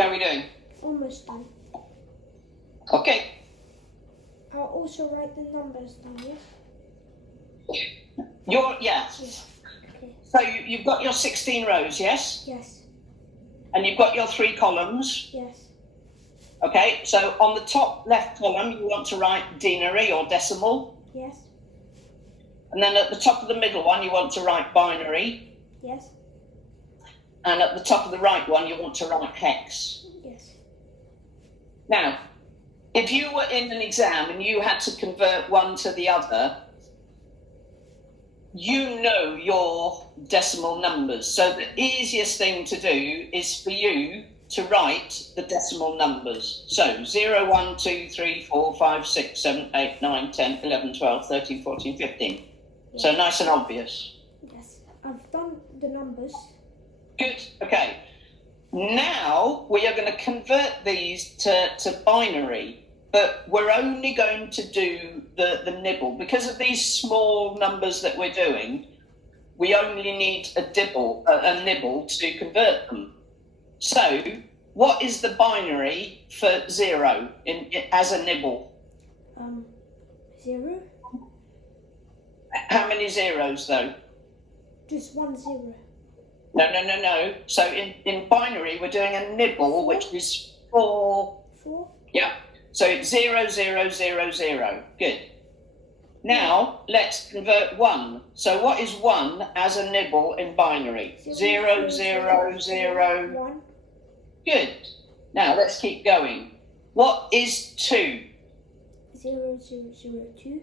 How are we doing? Almost done. Okay. I'll also write the numbers down, yeah? Yes. Okay. So you've got your 16 rows, yes? Yes. And you've got your 3 columns. Yes. Okay, so on the top left column, you want to write denary or decimal. Yes. And then at the top of the middle one, you want to write binary. Yes. And at the top of the right one, you want to write hex. Yes. Now, if you were in an exam and you had to convert one to the other, you know your decimal numbers. So the easiest thing to do is for you to write the decimal numbers. So 0, 1, 2, 3, 4, 5, 6, 7, 8, 9, 10, 11, 12, 13, 14, 15. Yes. So nice and obvious. Yes. I've done the numbers. Good. Okay. Now we are going to convert these to binary, but we're only going to do the nibble. Because of these small numbers that we're doing, we only need a nibble to convert them. So what is the binary for 0 as a nibble? 0. How many zeros though? Just 1 0. No. So in binary, we're doing a nibble, which is 4. 4. Yeah. So it's 0, 0, 0, 0. Good. Now let's convert 1. So what is 1 as a nibble in binary? 0, 0, 0. 1. Good. Now let's keep going. What is 2? 0 0 0 2.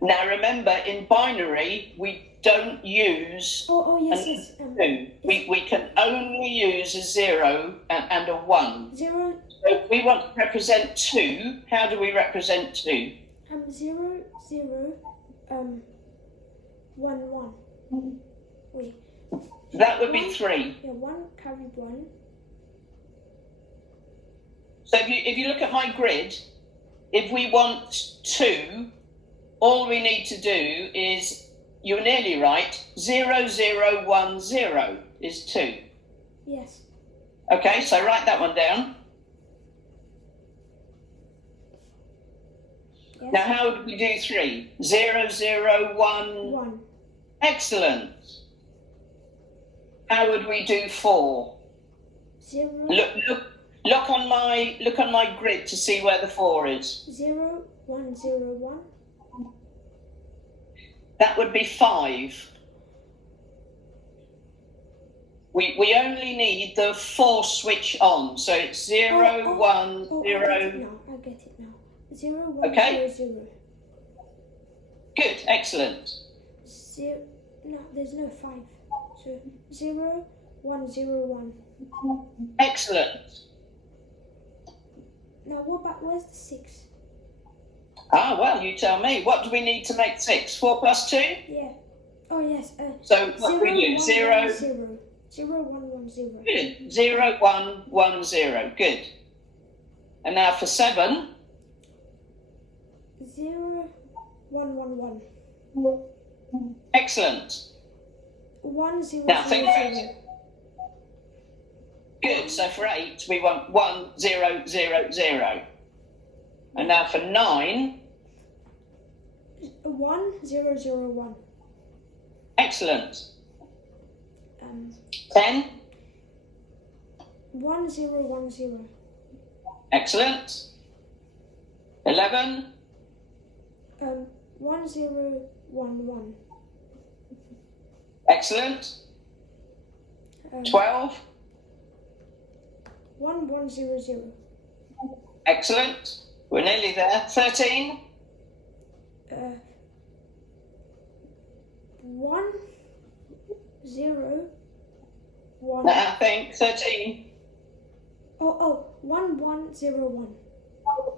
Now remember, in binary, we don't use Oh yes. a 2. We can only use a 0 and a 1. 0. So if we want to represent 2, how do we represent 2? 0 0 1 1. Wait. That would be 3. Yeah, 1 carried 1. So if you look at my grid, if we want 2, all we need to do is, you're nearly right, 0 0 1 0 is 2. Yes. Okay, so write that one down. Yes. Now how would we do 3? 0 0 1. 1. Excellent. How would we do 4? 0. Look on my grid to see where the 4 is. 0 1 0 1. That would be 5. We only need the 4 switch on, so it's 0 1 0. I get it now. 0 1 Okay. 0 0. Good, excellent. 0. No, there's no 5. So 0 1 0 1. Excellent. Now where's the 6? Ah, well, you tell me. What do we need to make 6? 4 plus 2? Yeah. Oh yes. So what do we do? 0 0 0 1 1 0. Good. 0 1 1 0. Good. And now for 7. 0 1 1 1. Excellent. 1 0 Now 0 think 0. Good. So for 8, we want 1 0 0 0. And now for 9. 1 0 0 1. Excellent. 10. 1 0 1 0. Excellent. 11. 1 0 1 1. Excellent. 12. 1 1 0 0. Excellent. We're nearly there. 13. 1 0 1. I think 13. 1 1 0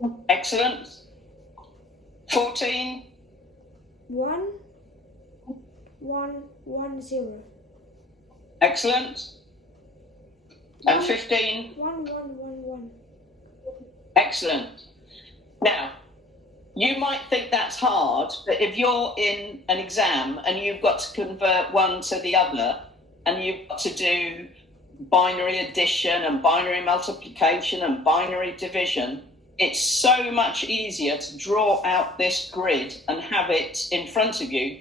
1. Excellent. 14. 1 1 1 0. Excellent. And 15. 1 1 1 1. Excellent. Now, you might think that's hard, but if you're in an exam and you've got to convert one to the other, and you've got to do binary addition and binary multiplication and binary division, it's so much easier to draw out this grid and have it in front of you,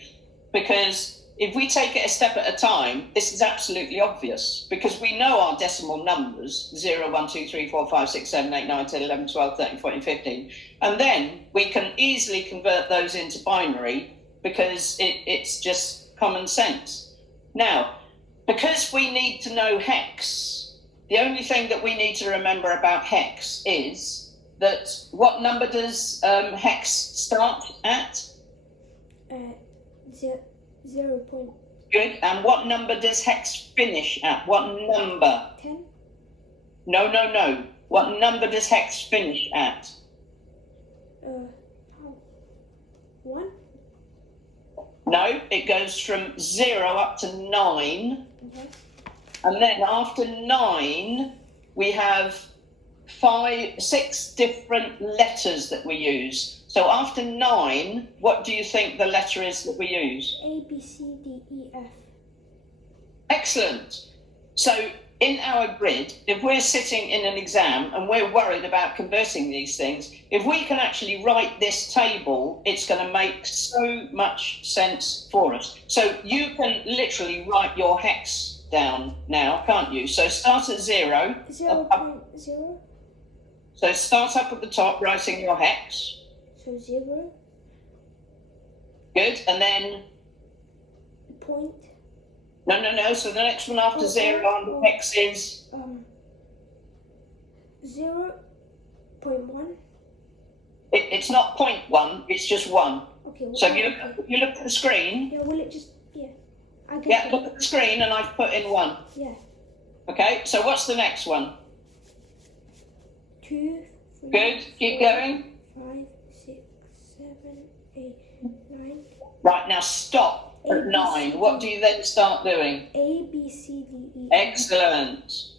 because if we take it a step at a time, this is absolutely obvious, because we know our decimal numbers 0, 1, 2, 3, 4, 5, 6, 7, 8, 9, 10, 11, 12, 13, 14, 15, and then we can easily convert those into binary because it's just common sense. Now, because we need to know hex, the only thing that we need to remember about hex is that what number does hex start at? 0 point. Good. And what number does hex finish at? What number? 10. No. What number does hex finish at? 1. No, it goes from 0 up to 9. Okay. And then after 9, we have 6 different letters that we use. So after 9, what do you think the letter is that we use? A, B, C, D, E, F. Excellent. So in our grid, if we're sitting in an exam and we're worried about converting these things, if we can actually write this table, it's going to make so much sense for us. So you can literally write your hex down now, can't you? So start at 0. 0.0. So start up at the top, writing your hex. So 0. Good. And then, Point. no. So the next one after 0 on the hex is? 0.1. It's not 0.1, it's just 1. Okay. So if you look at the screen. Yeah, will it just, yeah. I get Yeah, it. look at the screen and I've put in 1. Yeah. Okay, so what's the next one? 2, 3. Good, keep going. 5, 6, 7, 8, 9. Right, now stop at 9. What do you then start doing? A, B, C, D, E. Excellent.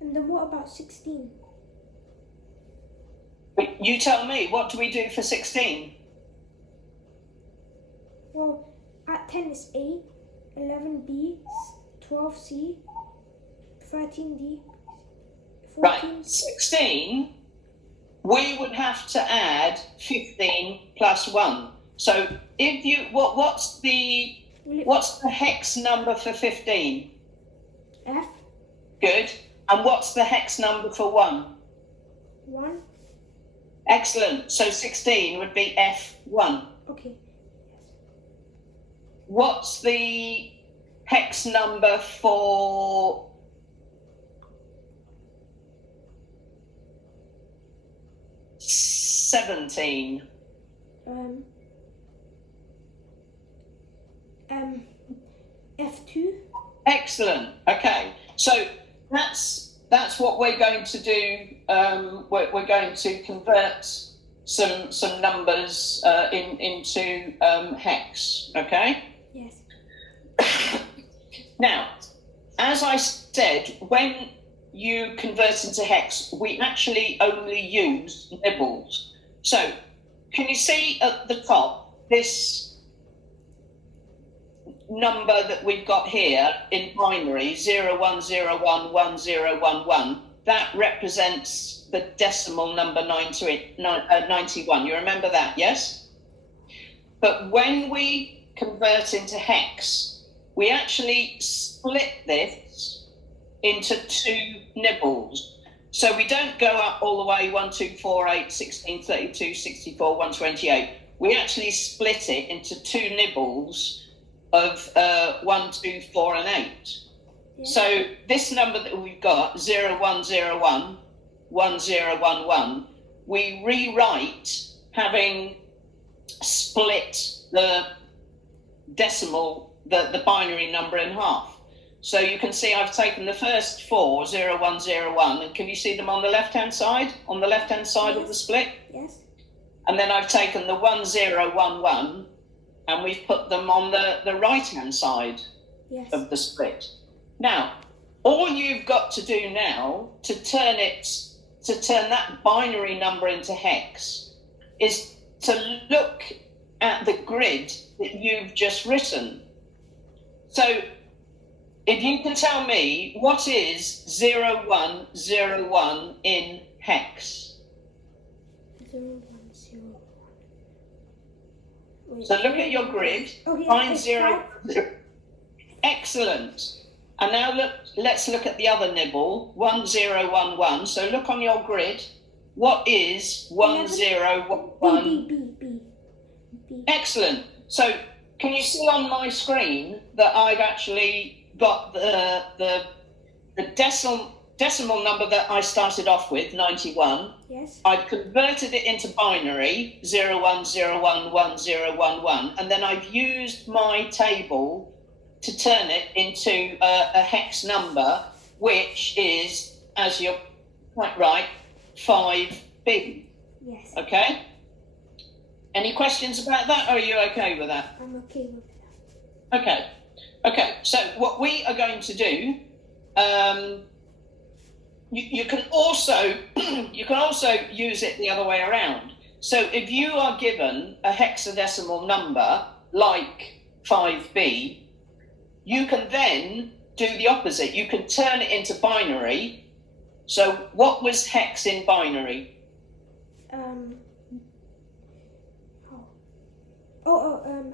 And then what about 16? You tell me, what do we do for 16? Well, at 10 is A, 11 B, 12 C, 13 D, 14 Right, 16, we would have to add 15 plus 1. So if you, what's the hex number for 15? F, Good. And what's the hex number for 1? 1. Excellent. So 16 would be F1. Okay. What's the hex number for 17? F2. Excellent. Okay. So that's what we're going to do. We're going to convert some numbers into hex. Okay. Yes. Now, as I said, when you convert into hex, we actually only use nibbles. So, can you see at the top this number that we've got here in binary, 01011011? That represents the decimal number 91. You remember that, yes? But when we convert into hex, we actually split this into 2 nibbles. So we don't go up all the way 1, 2, 4, 8, 16, 32, 64, 128. We actually split it into 2 nibbles of 1, 2, 4, and 8. Yeah. So this number that we've got, 0101, 1011, we rewrite having split the decimal, the binary number in half. So you can see I've taken the first 4, 0101, and can you see them on the left-hand side? On the left-hand side of the split? Yes. And then I've taken the 1011, and we've put them on the right-hand side Yes. of the split. Now, all you've got to do now to turn that binary number into hex is to look at the grid that you've just written. So if you can tell me what is 0101 in hex. 0101. Wait, So look at your grid, okay, find it's 0. five. Excellent. And now let's look at the other nibble, 1011. So look on your grid. What is 1011? B. Excellent. So can you see on my screen that I've actually got the decimal number that I started off with, 91. Yes. I've converted it into binary, 01011011, and then I've used my table to turn it into a hex number, which is, as you're quite right, 5B. Yes. Okay? Any questions about that, or are you okay with that? I'm okay with that. Okay, so what we are going to do, you can also use it the other way around. So if you are given a hexadecimal number like 5B, you can then do the opposite. You can turn it into binary. So what was hex in binary?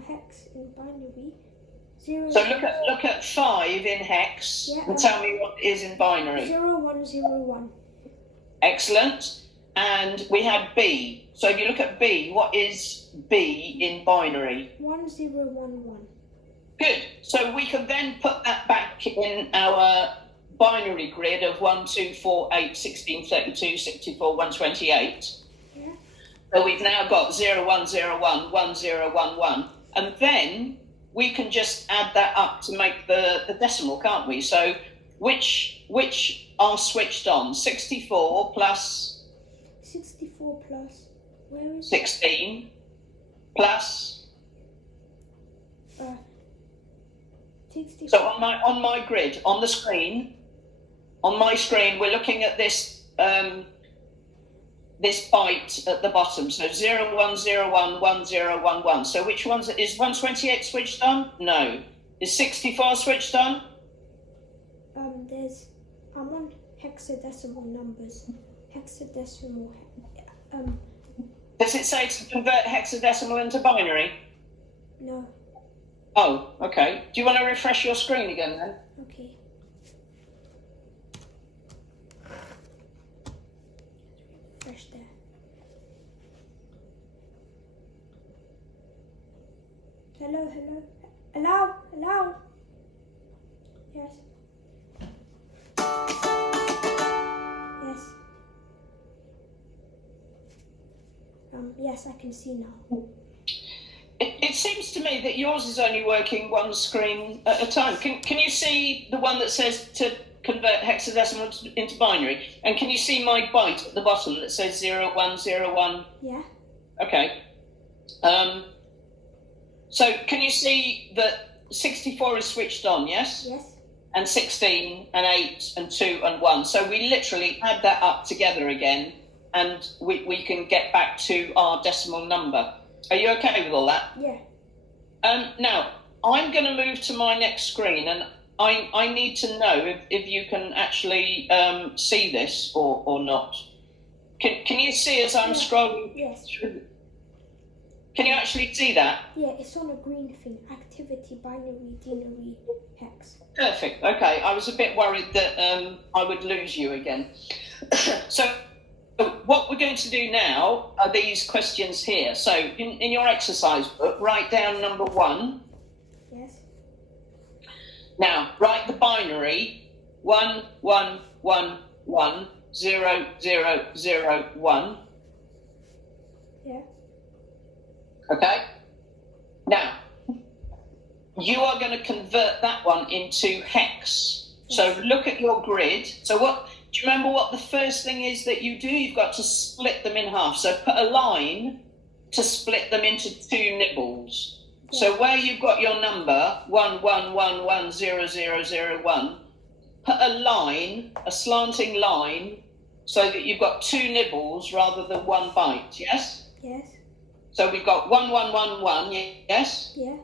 Hex in binary. 0. So look at 5 in hex, Yeah, and tell me what is in binary. 0101. Excellent. And we had B. So if you look at B, what is B in binary? 1011. Good. So we can then put that back in our binary grid of 1, 2, 4, 8, 16, 32, 64, 128. Yeah. So we've now got 0101, 1011. And then we can just add that up to make the decimal, can't we? So which are switched on? 64 plus 64 plus. Where is 16 plus. 64. So on my grid, on the screen, we're looking at this this byte at the bottom. So 01011011. So which one's is 128 switched on? No. Is 64 switched on? I'm on hexadecimal numbers. Hexadecimal. Does it say to convert hexadecimal into binary? No. Oh, okay. Do you want to refresh your screen again then? Okay. Refresh there. Hello. Hello. Yes. Yes. Yes, I can see now. It seems to me that yours is only working one screen at a time. Can you see the one that says to convert hexadecimal into binary? And can you see my byte at the bottom that says 0101? Yeah. Okay. So can you see that 64 is switched on, yes? Yes. And 16 and 8 and 2 and 1. So we literally add that up together again, and we can get back to our decimal number. Are you okay with all that? Yeah. Now, I'm going to move to my next screen, and I need to know if you can actually see this or not. Can you see as I'm scrolling? Yes. Can you actually see that? Yeah, it's on a green thing. Activity, binary, denary, hex. Perfect. Okay, I was a bit worried that I would lose you again. So what we're going to do now are these questions here. So in your exercise book, write down number 1. Yes. Now write the binary 1, 1, 1, 1, 0, 0, 0, 1. Yeah. Okay. Now you are going to convert that one into hex. So look at your grid. So do you remember what the first thing is that you do? You've got to split them in half. So put a line to split them into 2 nibbles. Yeah. So where you've got your number 11110001, put a line, a slanting line, so that you've got 2 nibbles rather than 1 byte. Yes. Yes. So we've got 1, 1, 1, 1, yes? Yeah.